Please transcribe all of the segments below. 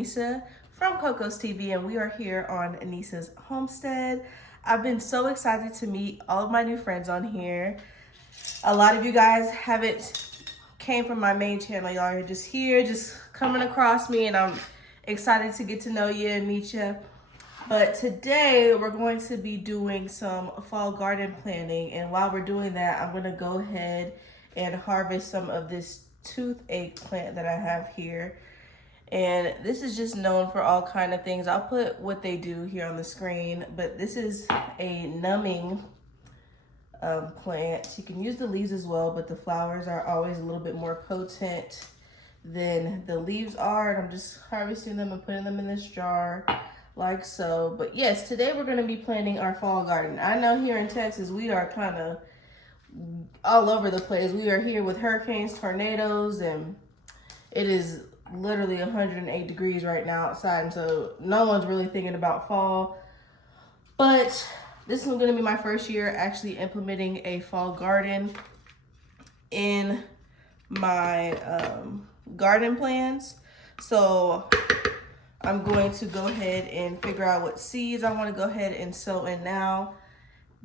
Nyssa from COCO'S TV, and we are here on NYSSA'S Homestead. I've been so excited to meet all of my new friends on here. A lot of you guys haven't came from my main channel. Y'all are just here, just coming across me, and I'm excited to get to know you and meet you. But today we're going to be doing some fall garden planting, and while we're doing that, I'm gonna go ahead and harvest some of this toothache plant that I have here. And this is just known for all kind of things. I'll put what they do here on the screen, but this is a numbing plant. You can use the leaves as well, but the flowers are always a little bit more potent than the leaves are. And I'm just harvesting them and putting them in this jar like so. But yes, today we're going to be planting our fall garden. I know here in Texas we are kind of all over the place. We are here with hurricanes, tornadoes, and it is literally 108 degrees right now outside, and so no one's really thinking about fall. But this is going to be my first year actually implementing a fall garden in my garden plans. So I'm going to go ahead and figure out what seeds I want to go ahead and sow in now,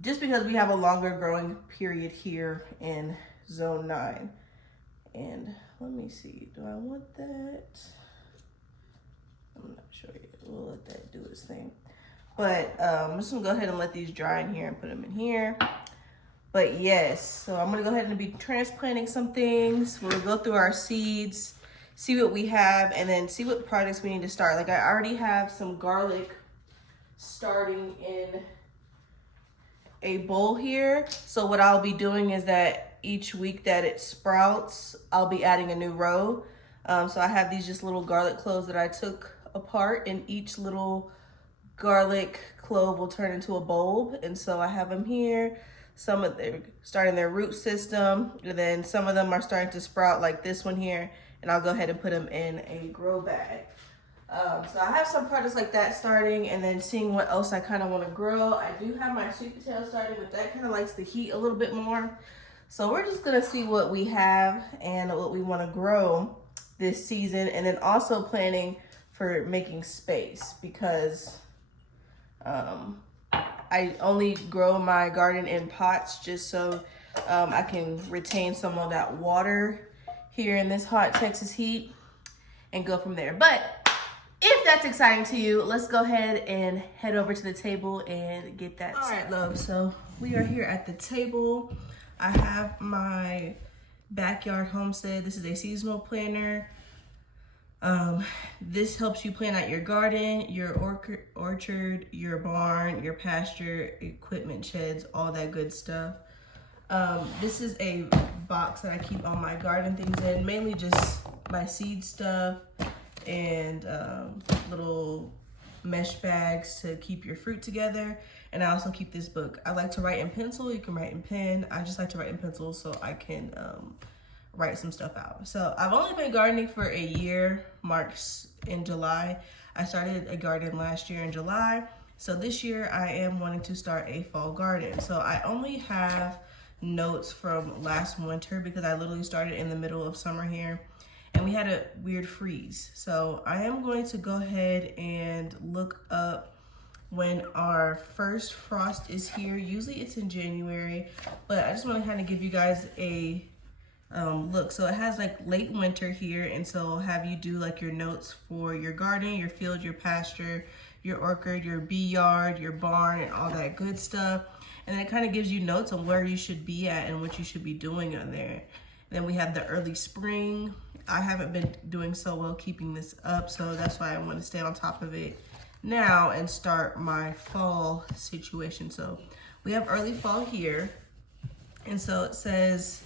just because we have a longer growing period here in zone 9. And let me see, do I want that? I'm not sure yet. We'll let that do its thing. But I'm just gonna go ahead and let these dry in here and put them in here. But yes, so I'm gonna go ahead and be transplanting some things. We'll go through our seeds, see what we have, and then see what projects we need to start. Like I already have some garlic starting in a bowl here. So what I'll be doing is that each week that it sprouts, I'll be adding a new row. So I have these just little garlic cloves that I took apart, and each little garlic clove will turn into a bulb. And so I have them here. Some of them starting their root system, and then some of them are starting to sprout like this one here, and I'll go ahead and put them in a grow bag. So I have some projects like that starting, and then seeing what else I kind of want to grow. I do have my sweet potato starting, but that kind of likes the heat a little bit more. So we're just gonna see what we have and what we want to grow this season, and then also planning for making space, because I only grow my garden in pots just so I can retain some of that water here in this hot Texas heat and go from there. But if that's exciting to you, let's go ahead and head over to the table and get that. All right, love, so we are here at the table. I have my backyard homestead. This is a seasonal planner. This helps you plan out your garden, your orchard, your barn, your pasture, equipment sheds, all that good stuff. This is a box that I keep all my garden things in, mainly just my seed stuff and little mesh bags to keep your fruit together. And I also keep this book. I like to write in pencil. You can write in pen. I just like to write in pencil so I can write some stuff out. So I've only been gardening for a year, marks in July. I started a garden last year in July. So this year I am wanting to start a fall garden. So I only have notes from last winter because I literally started in the middle of summer here, and we had a weird freeze. So I am going to go ahead and look up when our first frost is here. Usually it's in January, but I just want to kind of give you guys a look. So it has like late winter here, and so I'll have you do like your notes for your garden, your field, your pasture, your orchard, your bee yard, your barn, and all that good stuff. And then it kind of gives you notes on where you should be at and what you should be doing on there. Then we have the early spring. I haven't been doing so well keeping this up, so that's why I want to stay on top of it now and start my fall situation. So we have early fall here, and so it says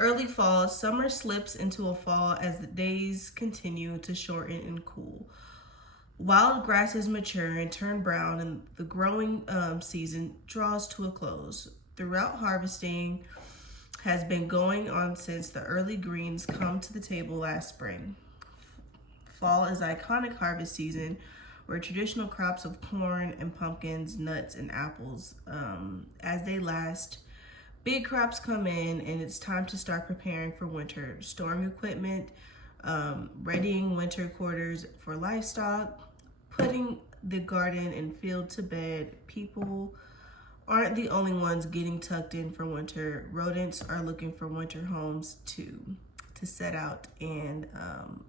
early fall, summer slips into a fall as the days continue to shorten and cool. Wild grasses mature and turn brown, and the growing season draws to a close. Throughout harvesting has been going on since the early greens come to the table last spring. Fall is iconic harvest season where traditional crops of corn and pumpkins, nuts, and apples, as they last, big crops come in, and it's time to start preparing for winter. Storing equipment, readying winter quarters for livestock, putting the garden and field to bed. People aren't the only ones getting tucked in for winter. Rodents are looking for winter homes to set out and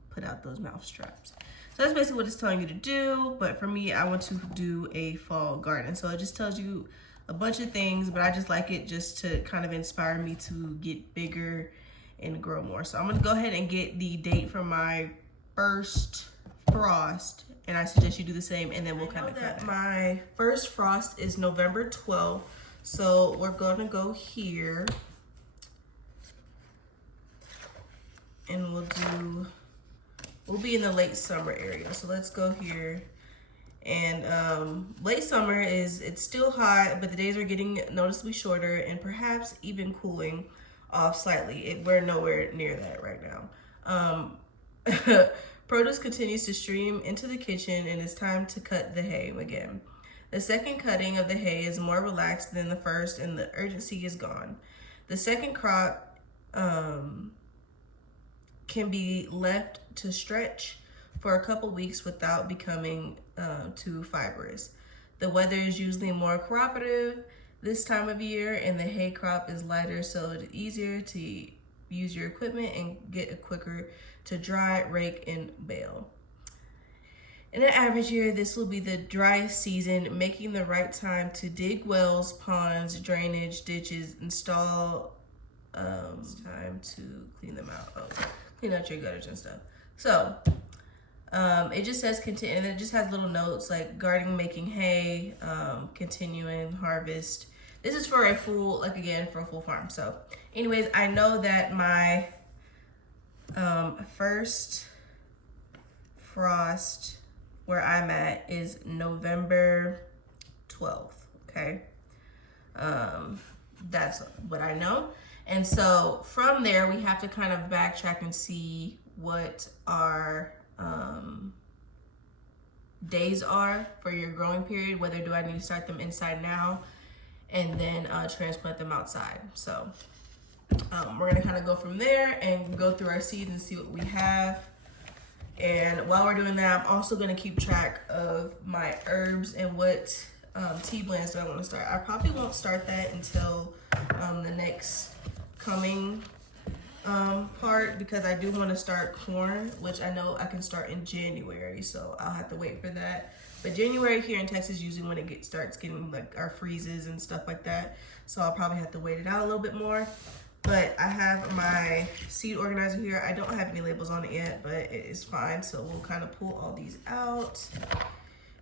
put out those mouse traps. So that's basically what it's telling you to do. But for me, I want to do a fall garden. So it just tells you a bunch of things, but I just like it just to kind of inspire me to get bigger and grow more. So I'm gonna go ahead and get the date for my first frost, and I suggest you do the same, and then we'll kind of cut it. My first frost is November 12th, so we're gonna go here, and we'll be in the late summer area. So let's go here. And late summer it's still hot, but the days are getting noticeably shorter and perhaps even cooling off slightly. We're nowhere near that right now. Produce continues to stream into the kitchen, and it's time to cut the hay again. The second cutting of the hay is more relaxed than the first, and the urgency is gone. The second crop can be left to stretch for a couple weeks without becoming too fibrous. The weather is usually more cooperative this time of year, and the hay crop is lighter, so it's easier to use your equipment and get it quicker to dry, rake, and bale. In an average year, this will be the driest season, making the right time to dig wells, ponds, drainage, ditches, install. It's time to clean them out. Clean out your gutters and stuff. So it just says continue, and it just has little notes like gardening, making hay, continuing harvest. This is for a full, for a full farm. So anyways, I know that my first frost where I'm at is November 12th, okay? That's what I know. And so from there, we have to kind of backtrack and see what our days are for your growing period. Whether do I need to start them inside now and then transplant them outside. So we're gonna kind of go from there and go through our seeds and see what we have. And while we're doing that, I'm also gonna keep track of my herbs and what tea blends do I want to start. I probably won't start that until the next coming part, because I do want to start corn, which I know I can start in January, so I'll have to wait for that. But January here in Texas, usually when it starts getting like our freezes and stuff like that, so I'll probably have to wait it out a little bit more. But I have my seed organizer here. I don't have any labels on it yet, but it is fine. So we'll kind of pull all these out.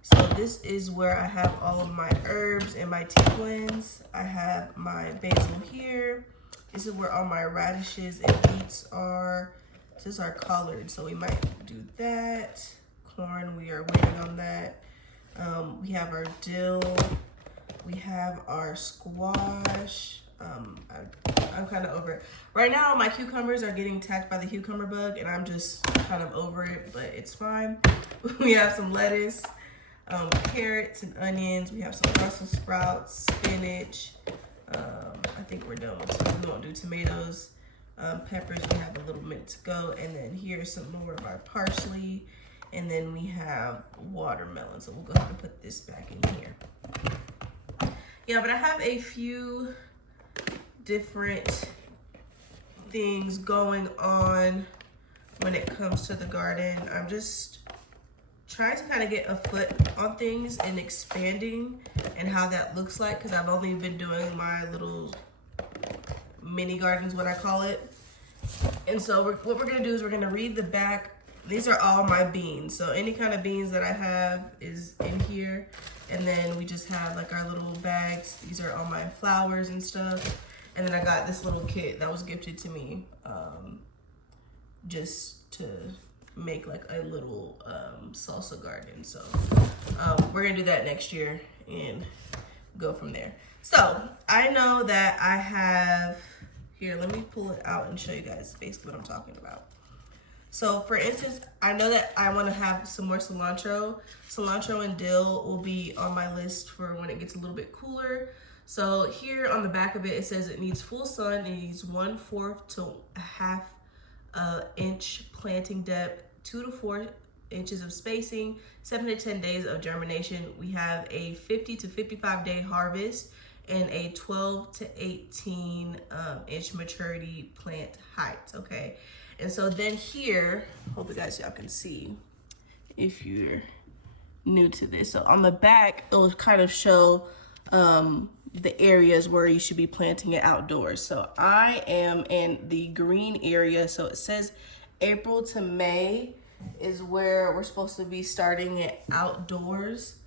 So this is where I have all of my herbs and my tea blends. I have my basil here. This is where all my radishes and beets are. This is our collard, so we might do that. Corn, we are waiting on that. We have our dill. We have our squash. I'm kind of over it. Right now, my cucumbers are getting attacked by the cucumber bug, and I'm just kind of over it, but it's fine. We have some lettuce, carrots and onions. We have some Brussels sprouts, spinach. I think we're done with, we won't do tomatoes. Peppers, we have a little bit to go. And then here's some more of our parsley. And then we have watermelon. So we'll go ahead and put this back in here. Yeah, but I have a few different things going on when it comes to the garden. I'm just trying to kind of get a foot on things and expanding and how that looks like, because I've only been doing my little mini gardens, what I call it. And so what we're gonna do is we're gonna read the back. These are all my beans, so any kind of beans that I have is in here. And then we just have like our little bags. These are all my flowers and stuff. And then I got this little kit that was gifted to me just to make like a little salsa garden. So we're gonna do that next year and go from there. So I know that I have here, let me pull it out and show you guys basically what I'm talking about. So for instance, I know that I want to have some more cilantro. Cilantro and dill will be on my list for when it gets a little bit cooler. So here on the back of it, it says it needs full sun. It needs 1/4 to 1/2 inch planting depth, 2 to 4 inches of spacing, 7 to 10 days of germination. We have a 50 to 55 day harvest and a 12 to 18 inch maturity plant height, okay? And so then here, hope you guys y'all can see if you're new to this. So on the back, it'll kind of show the areas where you should be planting it outdoors. So I am in the green area. So it says April to May is where we're supposed to be starting it outdoors,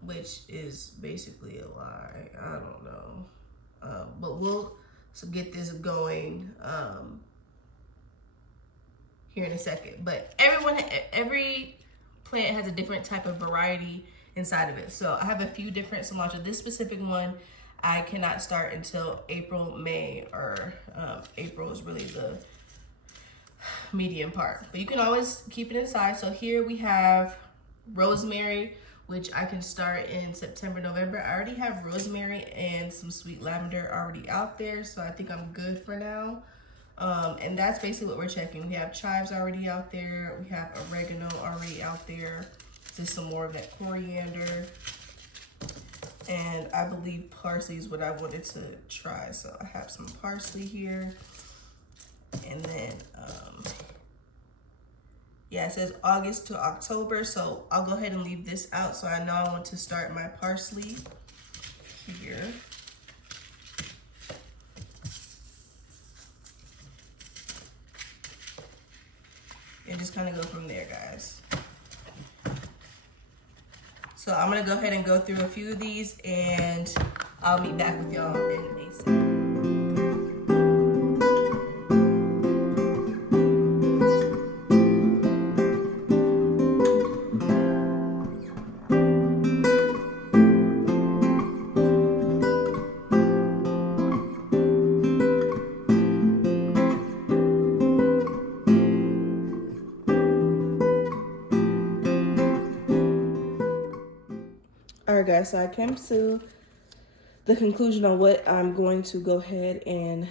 which is basically a lie. I don't know. But we'll get this going here in a second. But every plant has a different type of variety inside of it. So I have a few different cilantro. This specific one I cannot start until April, May, or April is really the medium part. But you can always keep it inside. So here we have rosemary, which I can start in September, November. I already have rosemary and some sweet lavender already out there, so I think I'm good for now. And that's basically what we're checking. We have chives already out there. We have oregano already out there. Just some more of that coriander. And I believe parsley is what I wanted to try. So I have some parsley here. And then, yeah, it says August to October. So I'll go ahead and leave this out. So I know I want to start my parsley here. And just kind of go from there, guys. So I'm gonna go ahead and go through a few of these and I'll meet back with y'all in a second. Alright guys, so I came to the conclusion on what I'm going to go ahead and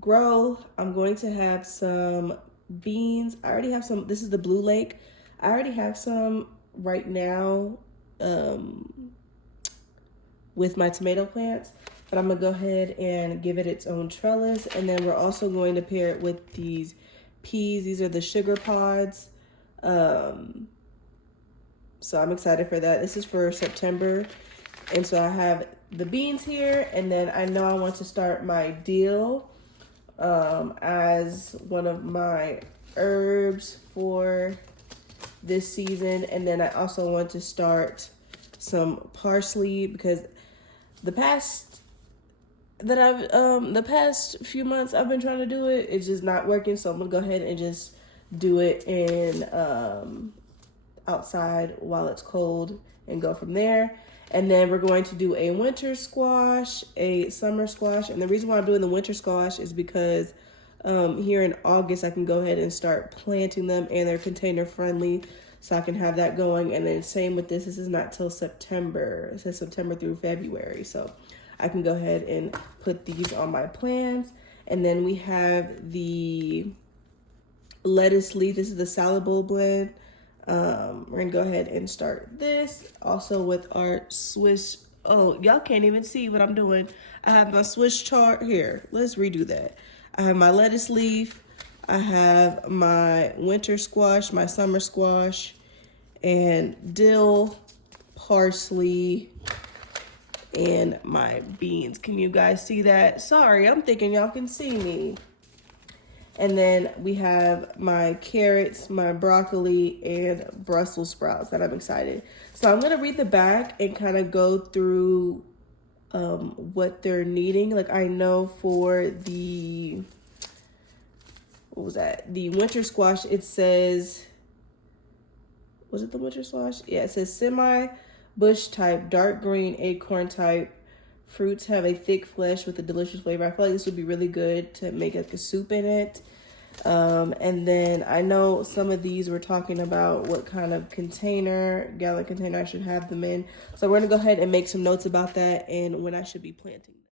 grow. I'm going to have some beans. I already have some. This is the Blue Lake. I already have some right now with my tomato plants, but I'm gonna go ahead and give it its own trellis. And then we're also going to pair it with these peas. These are the sugar pods. So I'm excited for that. This is for September. And so I have the beans here, and then I know I want to start my dill as one of my herbs for this season. And then I also want to start some parsley because the past few months I've been trying to do it. It's just not working. So I'm gonna go ahead and just do it in outside while it's cold and go from there. And then we're going to do a winter squash, a summer squash. And the reason why I'm doing the winter squash is because here in August I can go ahead and start planting them, and they're container friendly, so I can have that going. And then same with this. This is not till September. It says September through February, so I can go ahead and put these on my plants. And then we have the lettuce leaf. This is the salad bowl blend. We're gonna go ahead and start this also with our Swiss. Oh, y'all can't even see what I'm doing. I have my Swiss chard here. Let's redo that. I have my lettuce leaf. I have my winter squash, my summer squash, and dill, parsley, and my beans. Can you guys see that? Sorry, I'm thinking y'all can see me. And then we have my carrots, my broccoli, and Brussels sprouts that I'm excited. So I'm gonna read the back and kind of go through what they're needing. Like I know for the, what was that? The winter squash, it says, was it the winter squash? Yeah, it says semi-bush type, dark green, acorn type. Fruits have a thick flesh with a delicious flavor. I feel like this would be really good to make like a soup in it. And then I know some of these we're talking about what kind of container, gallon container I should have them in. So we're gonna go ahead and make some notes about that and when I should be planting them.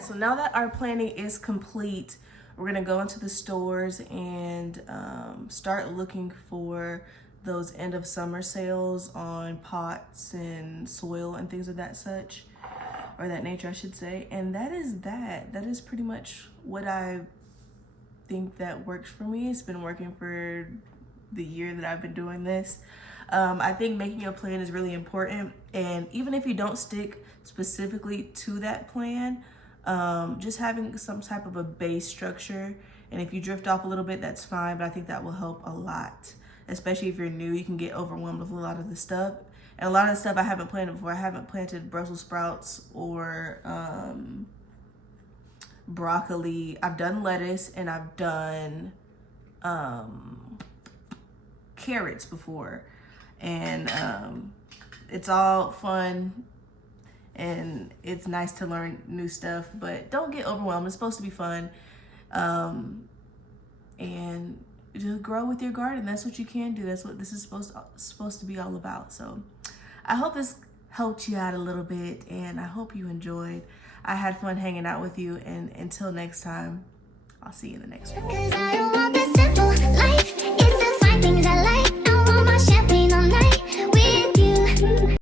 right, so now that our planning is complete, we're gonna go into the stores and start looking for those end of summer sales on pots and soil and things of that such, or that nature, I should say. And that is pretty much what I think that works for me. It's been working for the year that I've been doing this. I think making a plan is really important, and even if you don't stick specifically to that plan, just having some type of a base structure, and if you drift off a little bit, that's fine, but I think that will help a lot, especially if you're new. You can get overwhelmed with a lot of the stuff, and a lot of the stuff I haven't planted before. I haven't planted Brussels sprouts or broccoli. I've done lettuce, and I've done carrots before, and it's all fun and it's nice to learn new stuff, but don't get overwhelmed. It's supposed to be fun, and just grow with your garden. That's what you can do. That's what this is supposed to be all about. So I hope this helped you out a little bit, and I hope you enjoyed. I had fun hanging out with you, and until next time, I'll see you in the next one.